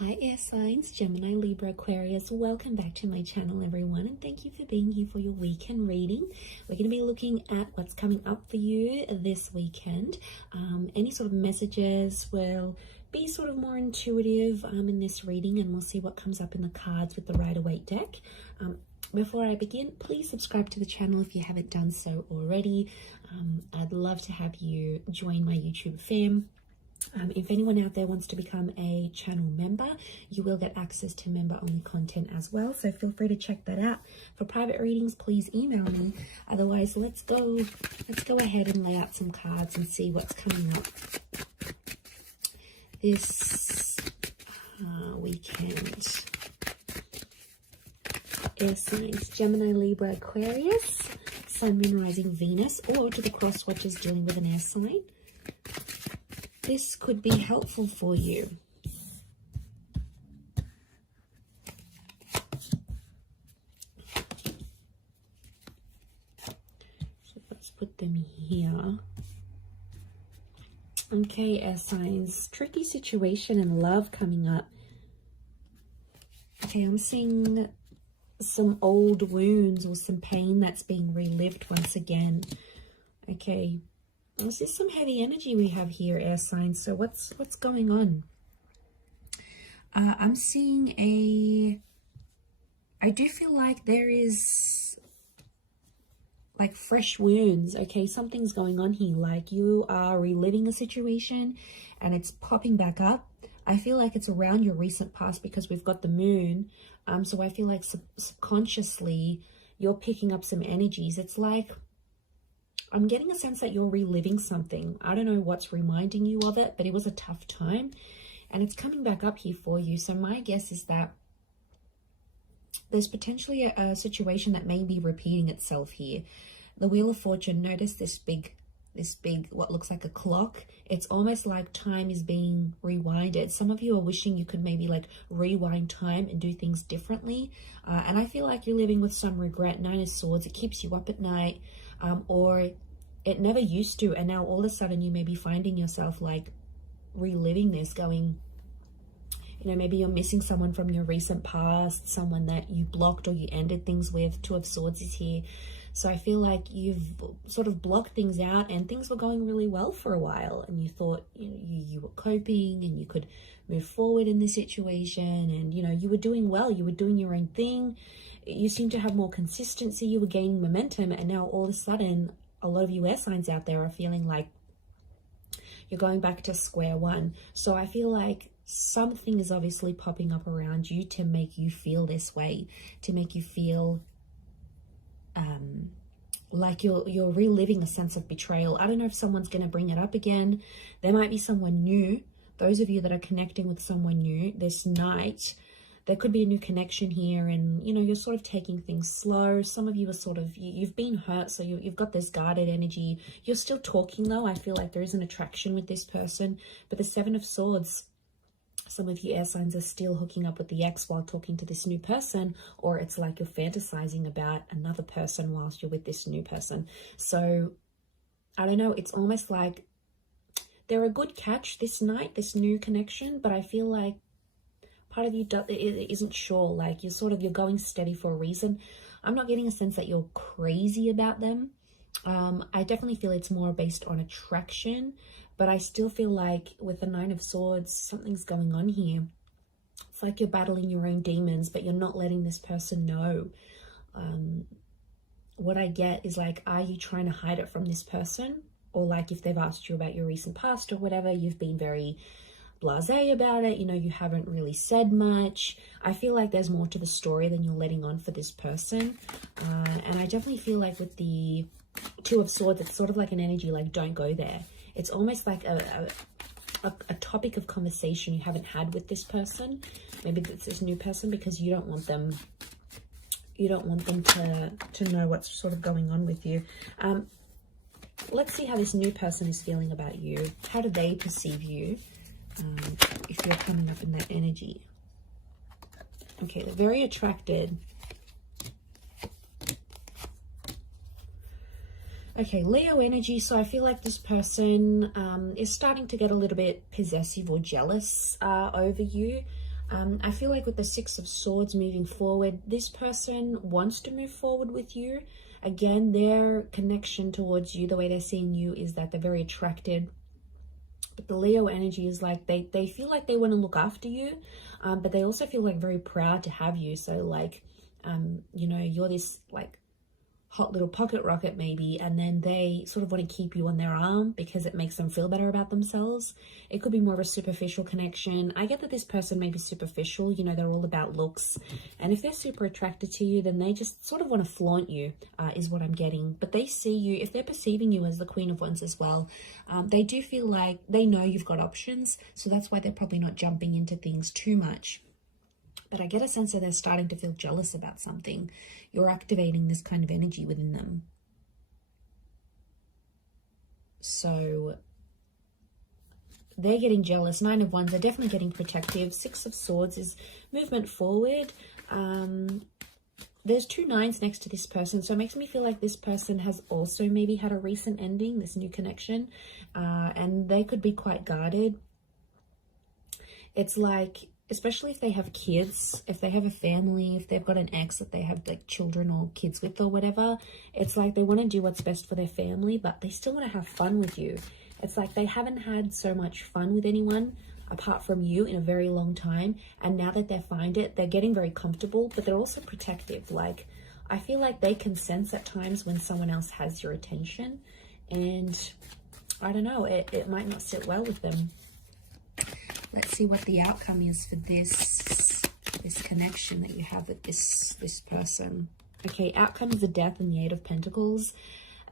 Hi air signs, Gemini, Libra, Aquarius. Welcome back to my channel, everyone, and thank you for being here for your weekend reading. We're going to be looking at what's coming up for you this weekend. Any sort of messages will be sort of more intuitive in this reading, and we'll see what comes up in the cards with the Rider-Waite deck. Before I begin, please subscribe to the channel if you haven't done so already. I'd love to have you join my YouTube fam. If anyone out there wants to become a channel member, you will get access to member-only content as well. So feel free to check that out. For private readings, please email me. Otherwise, let's go ahead and lay out some cards and see what's coming up this weekend. Air signs, Gemini, Libra, Aquarius, Sun, Moon, Rising, Venus, or to the cross watchers dealing with an air sign. This could be helpful for you. So let's put them here. Okay, air signs. Tricky situation in love coming up. Okay, I'm seeing some old wounds or some pain that's being relived once again. Okay. This is some heavy energy we have here, air signs. So what's going on? I'm seeing I do feel like there is like fresh wounds. Okay, something's going on here. Like you are reliving a situation and it's popping back up. I feel like it's around your recent past because we've got the moon. So I feel like subconsciously you're picking up some energies. It's like I'm getting a sense that you're reliving something. I don't know what's reminding you of it, but it was a tough time and it's coming back up here for you. So my guess is that there's potentially a situation that may be repeating itself here. The Wheel of Fortune, notice this big, what looks like a clock. It's almost like time is being rewinded. Some of you are wishing you could maybe like rewind time and do things differently. And I feel like you're living with some regret. Nine of Swords, it keeps you up at night. Or it never used to, and now all of a sudden you may be finding yourself like reliving this, going, you know, maybe you're missing someone from your recent past, someone that you blocked or you ended things with. Two of Swords is here. So I feel like you've sort of blocked things out and things were going really well for a while and you thought, you know, you were coping and you could move forward in this situation and, you know, you were doing well, you were doing your own thing. You seem to have more consistency, you were gaining momentum, and now all of a sudden a lot of you air signs out there are feeling like you're going back to square one. So I feel like something is obviously popping up around you to make you feel this way, to make you feel like you're reliving a sense of betrayal. I don't know if someone's going to bring it up again. There might be someone new. Those of you that are connecting with someone new this night, there could be a new connection here and, you know, you're sort of taking things slow. Some of you are sort of, you've been hurt, so you've got this guarded energy. You're still talking though. I feel like there is an attraction with this person. But the Seven of Swords, some of you air signs are still hooking up with the ex while talking to this new person, or it's like you're fantasizing about another person whilst you're with this new person. So, I don't know, it's almost like they're a good catch this night, this new connection, but I feel like part of you isn't sure, like you're going steady for a reason. I'm not getting a sense that you're crazy about them. I definitely feel it's more based on attraction, but I still feel like with the Nine of Swords, something's going on here. It's like you're battling your own demons, but you're not letting this person know. What I get is like, are you trying to hide it from this person? Or like if they've asked you about your recent past or whatever, you've been very blasé about it, you know, you haven't really said much. I feel like there's more to the story than you're letting on for this person. And I definitely feel like with the Two of Swords, it's sort of like an energy like, don't go there. It's almost like a topic of conversation you haven't had with this person. Maybe it's this new person because you don't want them to know what's sort of going on with you. Let's see how this new person is feeling about you. How do they perceive you? If you're coming up in that energy. Okay, they're very attracted. Okay, Leo energy. So I feel like this person is starting to get a little bit possessive or jealous over you. I feel like with the Six of Swords moving forward, this person wants to move forward with you. Again, their connection towards you, the way they're seeing you, is that they're very attracted. But the Leo energy is like they feel like they want to look after you, but they also feel like very proud to have you. So like, you know, you're this like hot little pocket rocket maybe, and then they sort of want to keep you on their arm because it makes them feel better about themselves. It could be more of a superficial connection. I get that this person may be superficial, you know, they're all about looks, and if they're super attracted to you, then they just sort of want to flaunt you, is what I'm getting. But they see you, if they're perceiving you as the Queen of Wands as well, they do feel like they know you've got options, so that's why they're probably not jumping into things too much. But I get a sense that they're starting to feel jealous about something. You're activating this kind of energy within them. So they're getting jealous. Nine of Wands, they're definitely getting protective. Six of Swords is movement forward. There's two nines next to this person, so it makes me feel like this person has also maybe had a recent ending, this new connection, and they could be quite guarded. It's like, especially if they have kids, if they have a family, if they've got an ex that they have like children or kids with or whatever, it's like they want to do what's best for their family, but they still want to have fun with you. It's like they haven't had so much fun with anyone apart from you in a very long time, and now that they find it, they're getting very comfortable, but they're also protective. Like, I feel like they can sense at times when someone else has your attention, and I don't know, it might not sit well with them. Let's see what the outcome is for this connection that you have with this person. Okay, outcome is the Death and the Eight of Pentacles.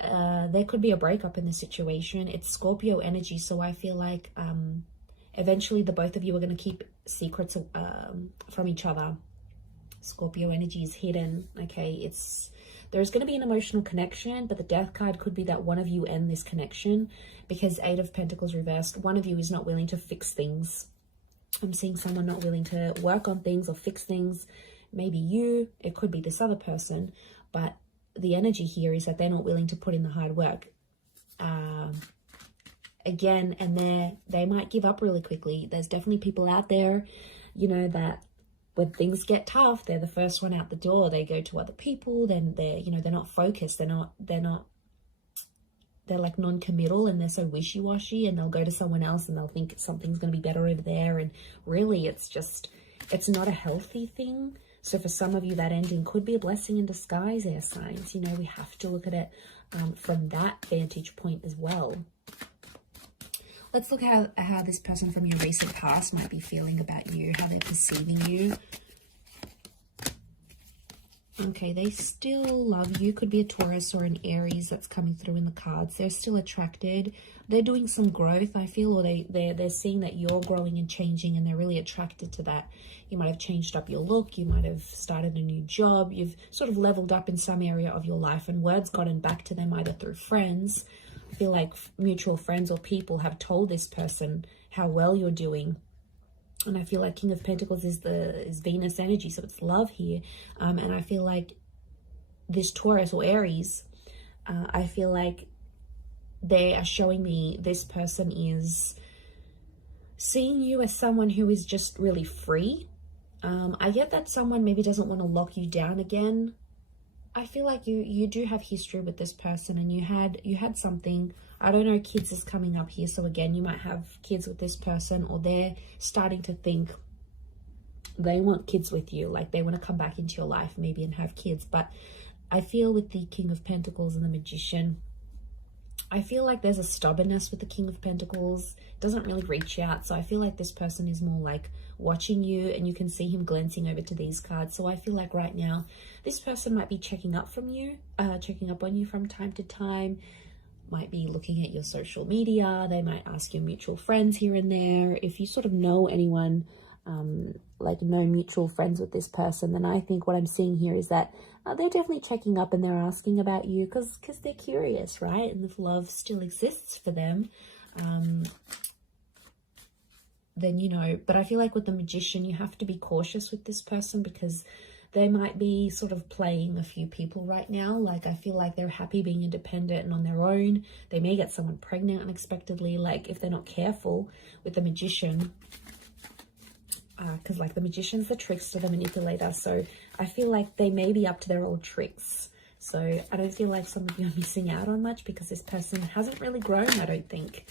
There could be a breakup in the situation. It's Scorpio energy, so I feel like eventually the both of you are going to keep secrets from each other. Scorpio energy is hidden. Okay, there's going to be an emotional connection, but the Death card could be that one of you end this connection, because Eight of Pentacles reversed, one of you is not willing to fix things. I'm seeing someone not willing to work on things or fix things. Maybe you, it could be this other person, but the energy here is that they're not willing to put in the hard work. Again, and they might give up really quickly. There's definitely people out there, you know, that when things get tough, they're the first one out the door. They go to other people, then they're not focused. They're like non-committal, and they're so wishy-washy, and they'll go to someone else and they'll think something's going to be better over there. And really it's not a healthy thing. So for some of you, that ending could be a blessing in disguise, air signs. You know, we have to look at it from that vantage point as well. Let's look at how this person from your recent past might be feeling about you, how they're perceiving you. Okay, they still love you. Could be a Taurus or an Aries that's coming through in the cards. They're still attracted. They're doing some growth, I feel, or they're seeing that you're growing and changing, and they're really attracted to that. You might have changed up your look. You might have started a new job. You've sort of leveled up in some area of your life, and word's gotten back to them either through friends. I feel like mutual friends or people have told this person how well you're doing. And I feel like King of Pentacles is Venus energy, so it's love here. And I feel like this Taurus or Aries, I feel like they are showing me this person is seeing you as someone who is just really free. I get that someone maybe doesn't want to lock you down again. I feel like you do have history with this person, and you had something. I don't know, kids is coming up here. So again, you might have kids with this person, or they're starting to think they want kids with you. Like they want to come back into your life maybe and have kids. But I feel with the King of Pentacles and the Magician, I feel like there's a stubbornness with the King of Pentacles. It doesn't really reach out. So I feel like this person is more like watching you, and you can see him glancing over to these cards. So I feel like right now, this person might be checking up on you from time to time. Might be looking at your social media. They might ask your mutual friends here and there. If you sort of know anyone, like no mutual friends with this person, then I think what I'm seeing here is that they're definitely checking up, and they're asking about you because they're curious, right? And if love still exists for them, then, you know, but I feel like with the Magician, you have to be cautious with this person because they might be sort of playing a few people right now. Like, I feel like they're happy being independent and on their own. They may get someone pregnant unexpectedly, like if they're not careful with the Magician. because like the magician's the trickster, the manipulator. So I feel like they may be up to their old tricks. So I don't feel like some of you are missing out on much because this person hasn't really grown, I don't think.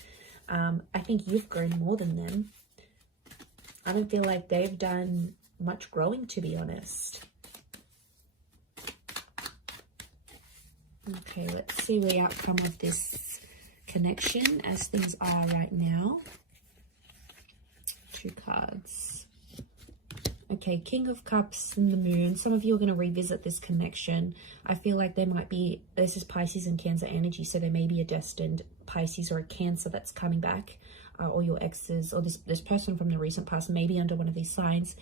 I think you've grown more than them. I don't feel like they've done much growing, to be honest. Okay, let's see the outcome of this connection as things are right now. 2 cards. Okay, King of Cups and the Moon. Some of you are going to revisit this connection. I feel like there might be, this is Pisces and Cancer energy, so there may be a destined Pisces or a Cancer that's coming back, or your exes, or this person from the recent past may be under one of these signs.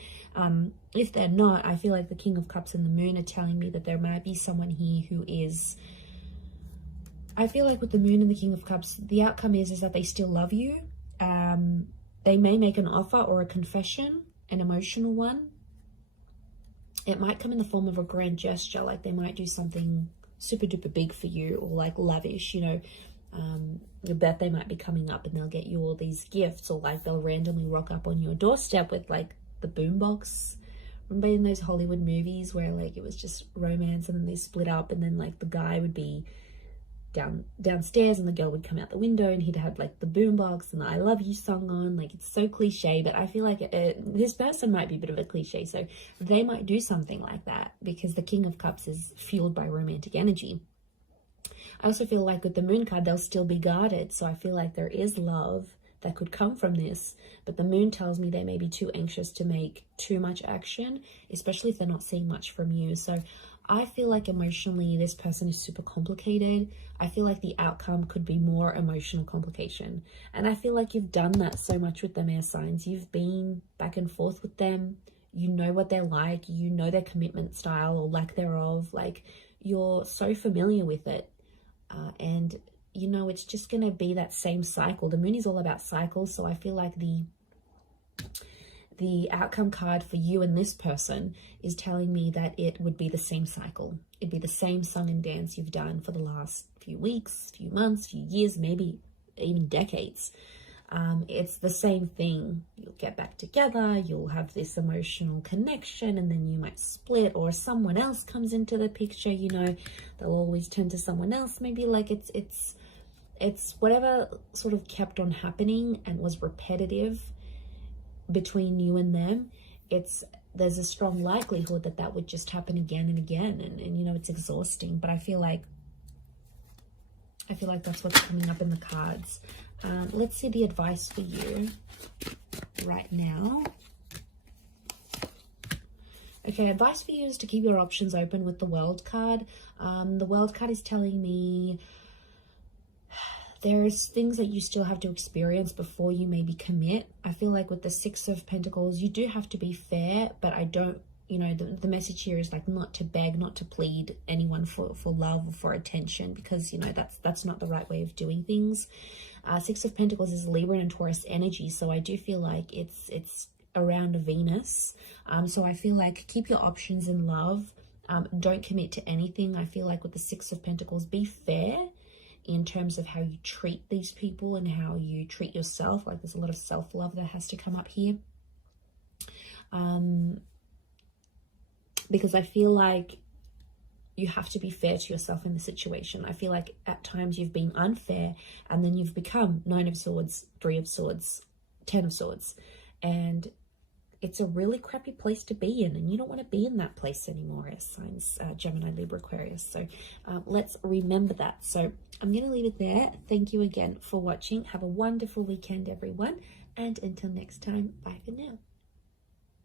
If they're not, I feel like the King of Cups and the Moon are telling me that there might be someone here who is, I feel like with the Moon and the King of Cups, the outcome is that they still love you. They may make an offer or a confession, an emotional one. It might come in the form of a grand gesture, like they might do something super duper big for you, or like lavish, you know. Your birthday might be coming up and they'll get you all these gifts, or like they'll randomly rock up on your doorstep with like the boombox. Remember in those Hollywood movies where like it was just romance and then they split up, and then like the guy would be downstairs and the girl would come out the window and he'd have like the boombox and the I love you song on. Like, it's so cliche, but I feel like this person might be a bit of a cliche, so they might do something like that because the King of Cups is fueled by romantic energy. I also feel like with the Moon card, they'll still be guarded, so I feel like there is love that could come from this, but the Moon tells me they may be too anxious to make too much action, especially if they're not seeing much from you. So I feel like emotionally this person is super complicated. I feel like the outcome could be more emotional complication, and I feel like you've done that so much with them, air signs. You've been back and forth with them. You know what they're like, you know their commitment style or lack thereof. Like, you're so familiar with it, and you know it's just going to be that same cycle. The Moon is all about cycles, so I feel like the outcome card for you and this person is telling me that it would be the same cycle. It'd be the same song and dance you've done for the last few weeks, few months, few years, maybe even decades. It's the same thing. You'll get back together, you'll have this emotional connection, and then you might split, or someone else comes into the picture. You know, they'll always turn to someone else. Maybe like it's whatever sort of kept on happening and was repetitive between you and them. There's a strong likelihood that that would just happen again and again, and you know, it's exhausting. But I feel like that's what's coming up in the cards. Let's see the advice for you right now. Okay, advice for you is to keep your options open with the World card. The World card is telling me there's things that you still have to experience before you maybe commit. I feel like with the Six of Pentacles, you do have to be fair, but I don't, you know, the message here is like not to beg, not to plead anyone for love or for attention, because, you know, that's not the right way of doing things. Six of Pentacles is Libra and Taurus energy, so I do feel like it's around Venus. So I feel like keep your options in love. Don't commit to anything. I feel like with the Six of Pentacles, be fair in terms of how you treat these people and how you treat yourself. Like, there's a lot of self-love that has to come up here. Because I feel like you have to be fair to yourself in the situation. I feel like at times you've been unfair, and then you've become Nine of Swords, Three of Swords, Ten of Swords, and it's a really crappy place to be in, and you don't want to be in that place anymore, as signs Gemini, Libra, Aquarius. So let's remember that. So I'm going to leave it there. Thank you again for watching. Have a wonderful weekend, everyone, and until next time, bye for now.